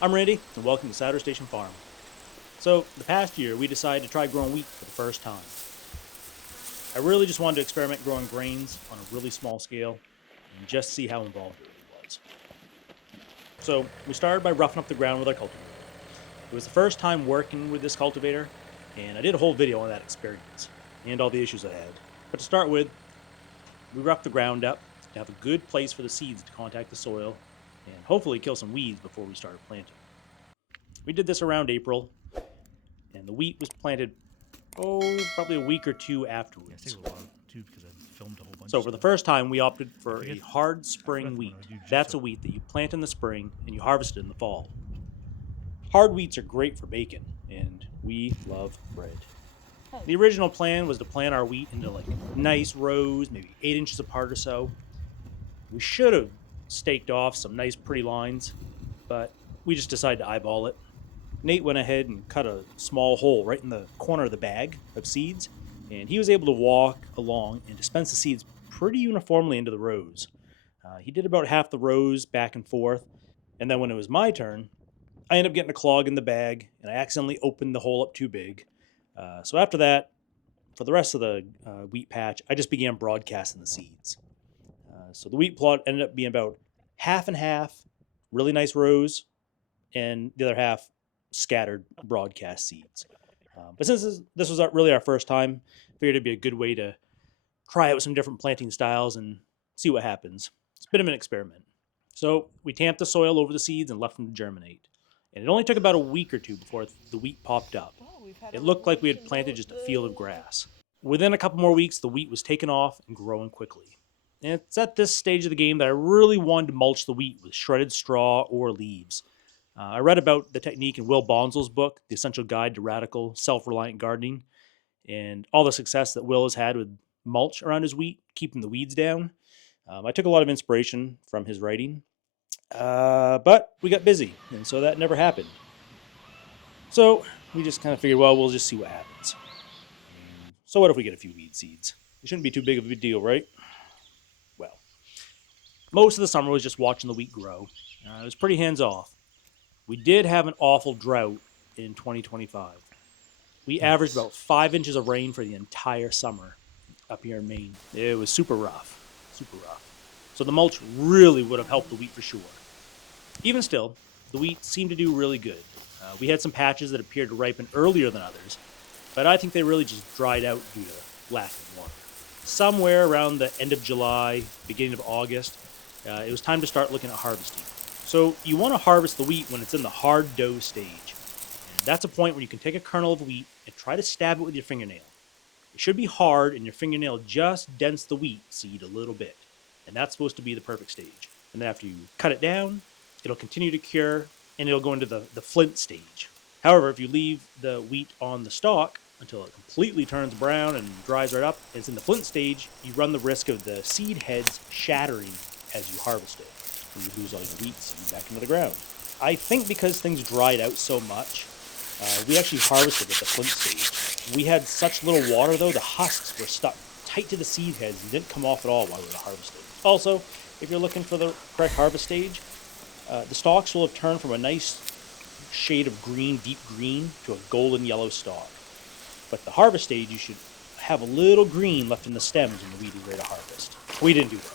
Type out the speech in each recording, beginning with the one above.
I'm Randy, and welcome to Saturday Station Farm. So, the past year, we decided to try growing wheat for the first time. I really just wanted to experiment growing grains on a really small scale and just see how involved it really was. So, we started by roughing up the ground with our cultivator. It was the first time working with this cultivator, and I did a whole video on that experience and all the issues I had. But to start with, we roughed the ground up to have a good place for the seeds to contact the soil and hopefully kill some weeds before we started planting. We did this around April, and the wheat was planted, probably a week or two Yeah, it afterwards. takes a while too because I've filmed a whole bunch. So for the first time, we opted for forget- a hard I spring forgot wheat. when I do That's jujitsu. a wheat that you plant in the spring and you harvest it in the fall. Hard wheats are great for bacon, and we love bread. The original plan was to plant our wheat into like nice rows, maybe 8 inches apart or so. We should have staked off some nice pretty lines, but we just decided to eyeball it. Nate went ahead and cut a small hole right in the corner of the bag of seeds, and he was able to walk along and dispense the seeds pretty uniformly into the rows. He did about half the rows back and forth, and then when it was my turn, I ended up getting a clog in the bag, and I accidentally opened the hole up too big. So after that, for the rest of the wheat patch, I just began broadcasting the seeds. So the wheat plot ended up being about half and half, really nice rows, and the other half scattered broadcast seeds. But since this was really our first time, I figured it'd be a good way to try out some different planting styles and see what happens. It's a bit of an experiment. So we tamped the soil over the seeds and left them to germinate. And it only took about a week or two before the wheat popped up. It looked like we had planted just a field of grass. Within a couple more weeks, the wheat was taken off and growing quickly. And it's at this stage of the game that I really wanted to mulch the wheat with shredded straw or leaves. I read about the technique in Will Bonsel's book, The Essential Guide to Radical Self-Reliant Gardening, and all the success that Will has had with mulch around his wheat, keeping the weeds down. I took a lot of inspiration from his writing, but we got busy, and so that never happened. So we just kind of figured, well, we'll just see what happens. So what if we get a few weed seeds? It shouldn't be too big of a deal, right? Well, most of the summer was just watching the wheat grow. It was pretty hands-off. We did have an awful drought in 2025. We averaged about 5 inches of rain for the entire summer up here in Maine. It was super rough, super rough. So the mulch really would have helped the wheat for sure. Even still, the wheat seemed to do really good. We had some patches that appeared to ripen earlier than others, but I think they really just dried out due to lack of water. Somewhere around the end of July, beginning of August, it was time to start looking at harvesting. So you want to harvest the wheat when it's in the hard dough stage. And that's a point when you can take a kernel of wheat and try to stab it with your fingernail. It should be hard and your fingernail just dents the wheat seed a little bit. And that's supposed to be the perfect stage. And then after you cut it down, it'll continue to cure and it'll go into the flint stage. However, if you leave the wheat on the stalk until it completely turns brown and dries right up, and it's in the flint stage, you run the risk of the seed heads shattering as you harvest it. And you lose all your wheat seed back into the ground. I think because things dried out so much, we actually harvested at the flint stage. We had such little water though, the husks were stuck tight to the seed heads and didn't come off at all while we were harvesting. Also, if you're looking for the correct harvest stage, the stalks will have turned from a nice shade of green, deep green, to a golden yellow stalk. But the harvest stage, you should have a little green left in the stems when the wheat is ready to harvest. We didn't do that.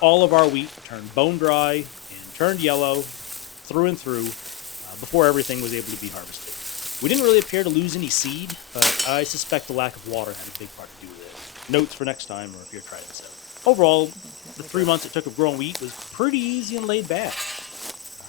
All of our wheat turned bone dry and turned yellow through and through before everything was able to be harvested. We didn't really appear to lose any seed, but I suspect the lack of water had a big part to do with it. Notes for next time or if you're trying this out. Overall, the 3 months it took of growing wheat was pretty easy and laid back.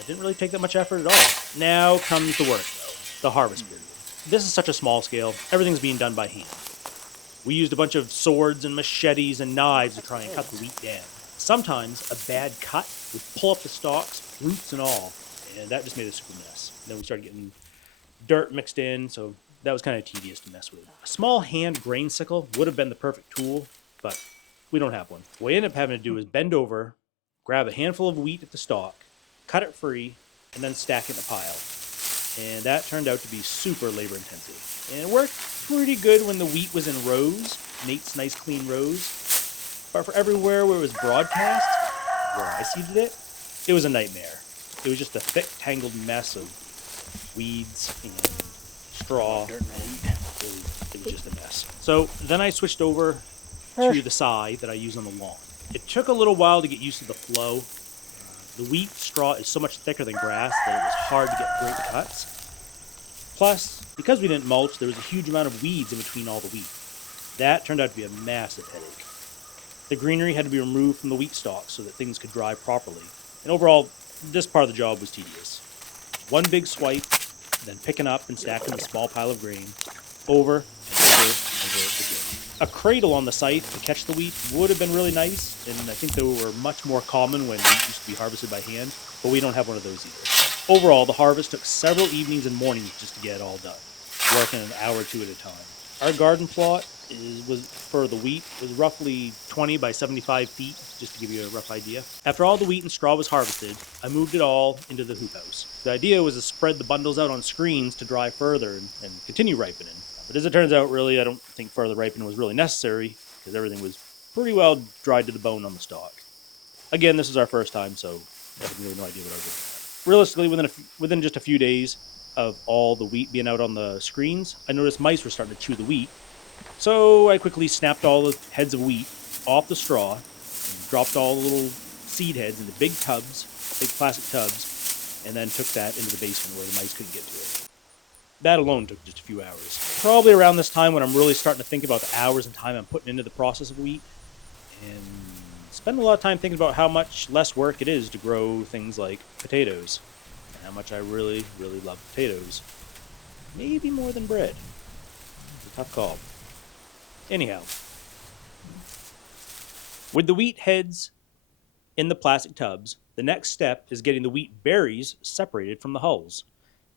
It didn't really take that much effort at all. Now comes the work, though, the harvest period. This is such a small scale, everything's being done by hand. We used a bunch of swords and machetes and knives to try and cut the wheat down. Sometimes a bad cut would pull up the stalks, roots and all, and that just made a super mess. Then we started getting dirt mixed in, so that was kind of tedious to mess with. A small hand grain sickle would have been the perfect tool, but we don't have one. What we ended up having to do is bend over, grab a handful of wheat at the stalk, cut it free, and then stack it in a pile. And that turned out to be super labor intensive. And it worked pretty good when the wheat was in rows, Nate's nice clean rows. But for everywhere where it was broadcast, where I seeded it, it was a nightmare. it was just a thick, tangled mess of weeds and straw. Dirt and wheat. It was just a mess. So then I switched over to the side that I use on the lawn. It took a little while to get used to the flow. The wheat straw is so much thicker than grass that it was hard to get great cuts. Plus, because we didn't mulch, there was a huge amount of weeds in between all the wheat. That turned out to be a massive headache. The greenery had to be removed from the wheat stalks so that things could dry properly. And overall, this part of the job was tedious. One big swipe, then picking up and stacking a small pile of grain, over and over again. A cradle on the scythe to catch the wheat would have been really nice, and I think they were much more common when wheat used to be harvested by hand, but we don't have one of those either. Overall, the harvest took several evenings and mornings just to get it all done, working an hour or two at a time. Our garden plot for the wheat was roughly 20 by 75 feet, just to give you a rough idea. After all the wheat and straw was harvested, I moved it all into the hoop house. The idea was to spread the bundles out on screens to dry further and continue ripening. But as it turns out, really, I don't think further ripening was really necessary, because everything was pretty well dried to the bone on the stalk. Again, this is our first time, so I have really no idea what I was looking at. Realistically, within just a few days of all the wheat being out on the screens, I noticed mice were starting to chew the wheat. So I quickly snapped all the heads of wheat off the straw and dropped all the little seed heads into big tubs, big plastic tubs, and then took that into the basement where the mice couldn't get to it. That alone took just a few hours. Probably around this time when I'm really starting to think about the hours and time I'm putting into the process of wheat, and spend a lot of time thinking about how much less work it is to grow things like potatoes, and how much I really, really love potatoes. Maybe more than bread. It's a tough call. Anyhow, with the wheat heads in the plastic tubs, the next step is getting the wheat berries separated from the hulls.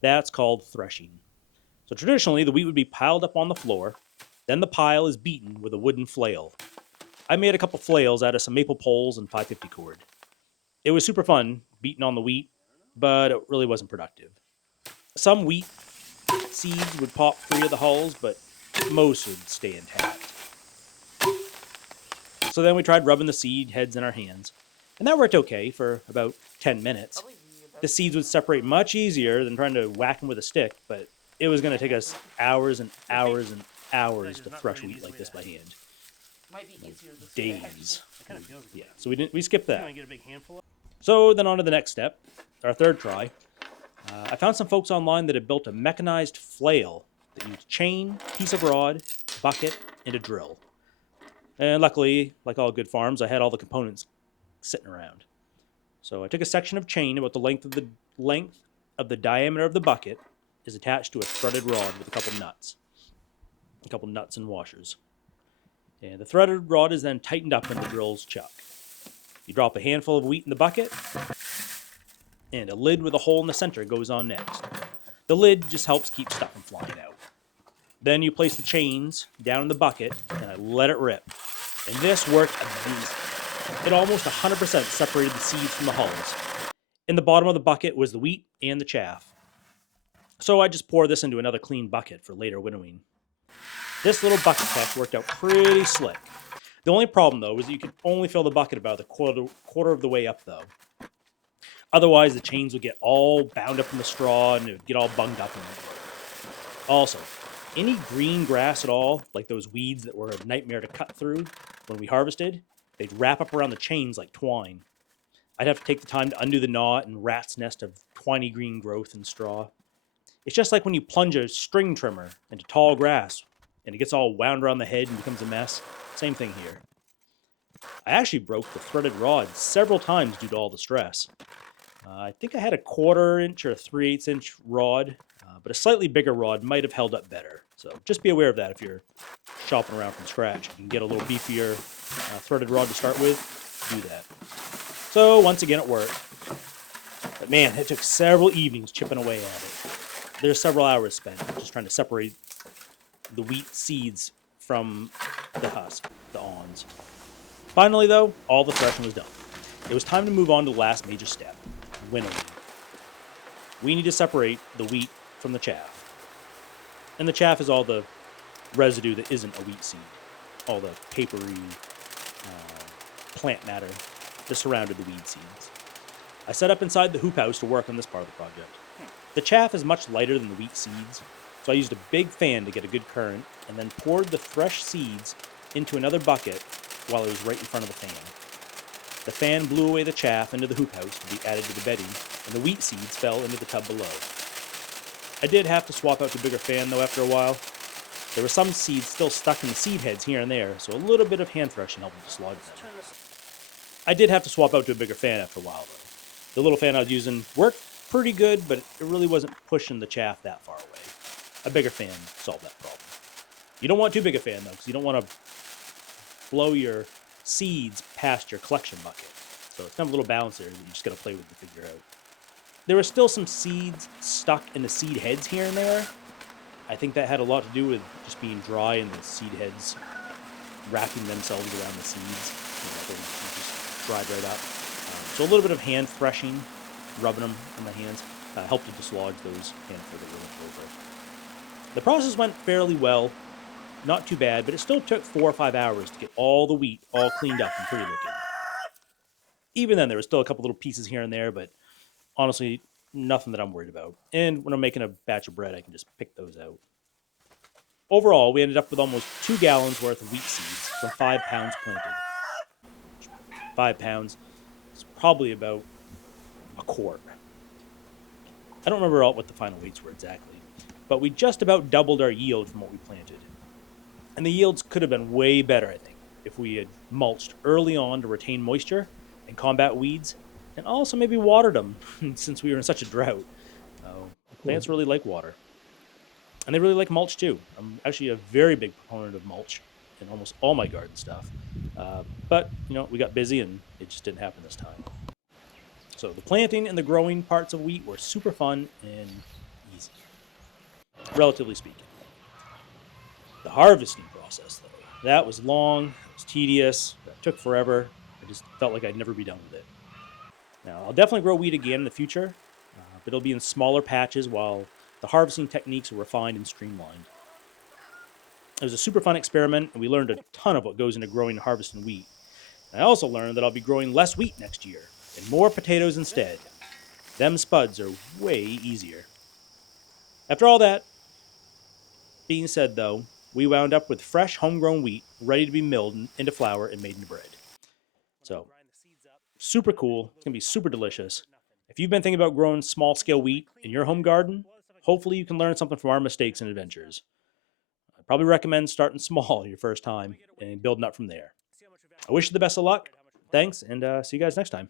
That's called threshing. So traditionally, the wheat would be piled up on the floor, then the pile is beaten with a wooden flail. I made a couple flails out of some maple poles and 550 cord. It was super fun beating on the wheat, but it really wasn't productive. Some wheat seeds would pop free of the hulls, but most would stay intact. So then we tried rubbing the seed heads in our hands, and that worked okay for about 10 minutes. The seeds would separate much easier than trying to whack them with a stick, but it was going to take us hours and hours and hours to thresh wheat like this by hand. Days. Yeah, so we skipped that. So then on to the next step, our third try. I found some folks online that had built a mechanized flail that used chain, piece of rod, bucket, and a drill. And luckily, like all good farms, I had all the components sitting around. So I took a section of chain about the length of the diameter of the bucket is attached to a threaded rod with a couple nuts and washers. And the threaded rod is then tightened up in the drill's chuck. You drop a handful of wheat in the bucket, and a lid with a hole in the center goes on next. The lid just helps keep stuff from flying out. Then you place the chains down in the bucket, and I let it rip. And this worked amazing. It almost 100% separated the seeds from the hulls. In the bottom of the bucket was the wheat and the chaff. So I just poured this into another clean bucket for later winnowing. This little bucket test worked out pretty slick. The only problem, though, was that you could only fill the bucket about the quarter of the way up, though. Otherwise, the chains would get all bound up in the straw and it would get all bunged up. Also, any green grass at all, like those weeds that were a nightmare to cut through when we harvested, they'd wrap up around the chains like twine. I'd have to take the time to undo the knot and rat's nest of twiny green growth and straw. It's just like when you plunge a string trimmer into tall grass and it gets all wound around the head and becomes a mess. Same thing here. I actually broke the threaded rod several times due to all the stress. I think I had a 1/4 inch or a 3/8 inch rod, but a slightly bigger rod might have held up better. So just be aware of that if you're shopping around from scratch. You can get a little beefier threaded rod to start with. Do that. So once again, it worked. But man, it took several evenings chipping away at it. There's several hours spent just trying to separate the wheat seeds from the husk, the awns. Finally, though, all the threshing was done. It was time to move on to the last major step, winnowing. We need to separate the wheat from the chaff. And the chaff is all the residue that isn't a wheat seed, all the papery plant matter that surrounded the weed seeds. I set up inside the hoop house to work on this part of the project. The chaff is much lighter than the wheat seeds, so I used a big fan to get a good current and then poured the threshed seeds into another bucket while it was right in front of the fan. The fan blew away the chaff into the hoop house to be added to the bedding, and the wheat seeds fell into the tub below. I did have to swap out to a bigger fan though after a while. There were some seeds still stuck in the seed heads here and there, so a little bit of hand threshing helped to dislodge them. I did have to swap out to a bigger fan after a while though. The little fan I was using worked pretty good, but it really wasn't pushing the chaff that far away. A bigger fan solved that problem. You don't want too big a fan though, because you don't want to blow your seeds past your collection bucket. So it's kind of a little balance there that you just got to play with to figure out. There were still some seeds stuck in the seed heads here and there. I think that had a lot to do with just being dry and the seed heads wrapping themselves around the seeds. They just dried right up. So a little bit of hand threshing, rubbing them in the hands, helped to dislodge those handful that were left over. The process went fairly well, not too bad, but it still took 4 or 5 hours to get all the wheat all cleaned up and pretty looking. Even then, there were still a couple little pieces here and there, but honestly, nothing that I'm worried about. And when I'm making a batch of bread, I can just pick those out. Overall, we ended up with almost 2 gallons worth of wheat seeds from 5 pounds planted. 5 pounds is probably about a quart. I don't remember what the final weights were exactly, but we just about doubled our yield from what we planted. And the yields could have been way better, I think, if we had mulched early on to retain moisture and combat weeds, and also maybe watered them since we were in such a drought. Plants really like water. And they really like mulch too. I'm actually a very big proponent of mulch in almost all my garden stuff. But, we got busy and it just didn't happen this time. So the planting and the growing parts of wheat were super fun and easy, relatively speaking. The harvesting process, though, that was long, it was tedious, that took forever. I just felt like I'd never be done with it. Now, I'll definitely grow wheat again in the future, but it'll be in smaller patches while the harvesting techniques are refined and streamlined. It was a super fun experiment, and we learned a ton of what goes into growing and harvesting wheat. And I also learned that I'll be growing less wheat next year, and more potatoes instead. Them spuds are way easier. After all that being said, though, we wound up with fresh homegrown wheat ready to be milled into flour and made into bread. So, super cool. It's going to be super delicious. If you've been thinking about growing small-scale wheat in your home garden, hopefully you can learn something from our mistakes and adventures. I'd probably recommend starting small your first time and building up from there. I wish you the best of luck. Thanks, and see you guys next time.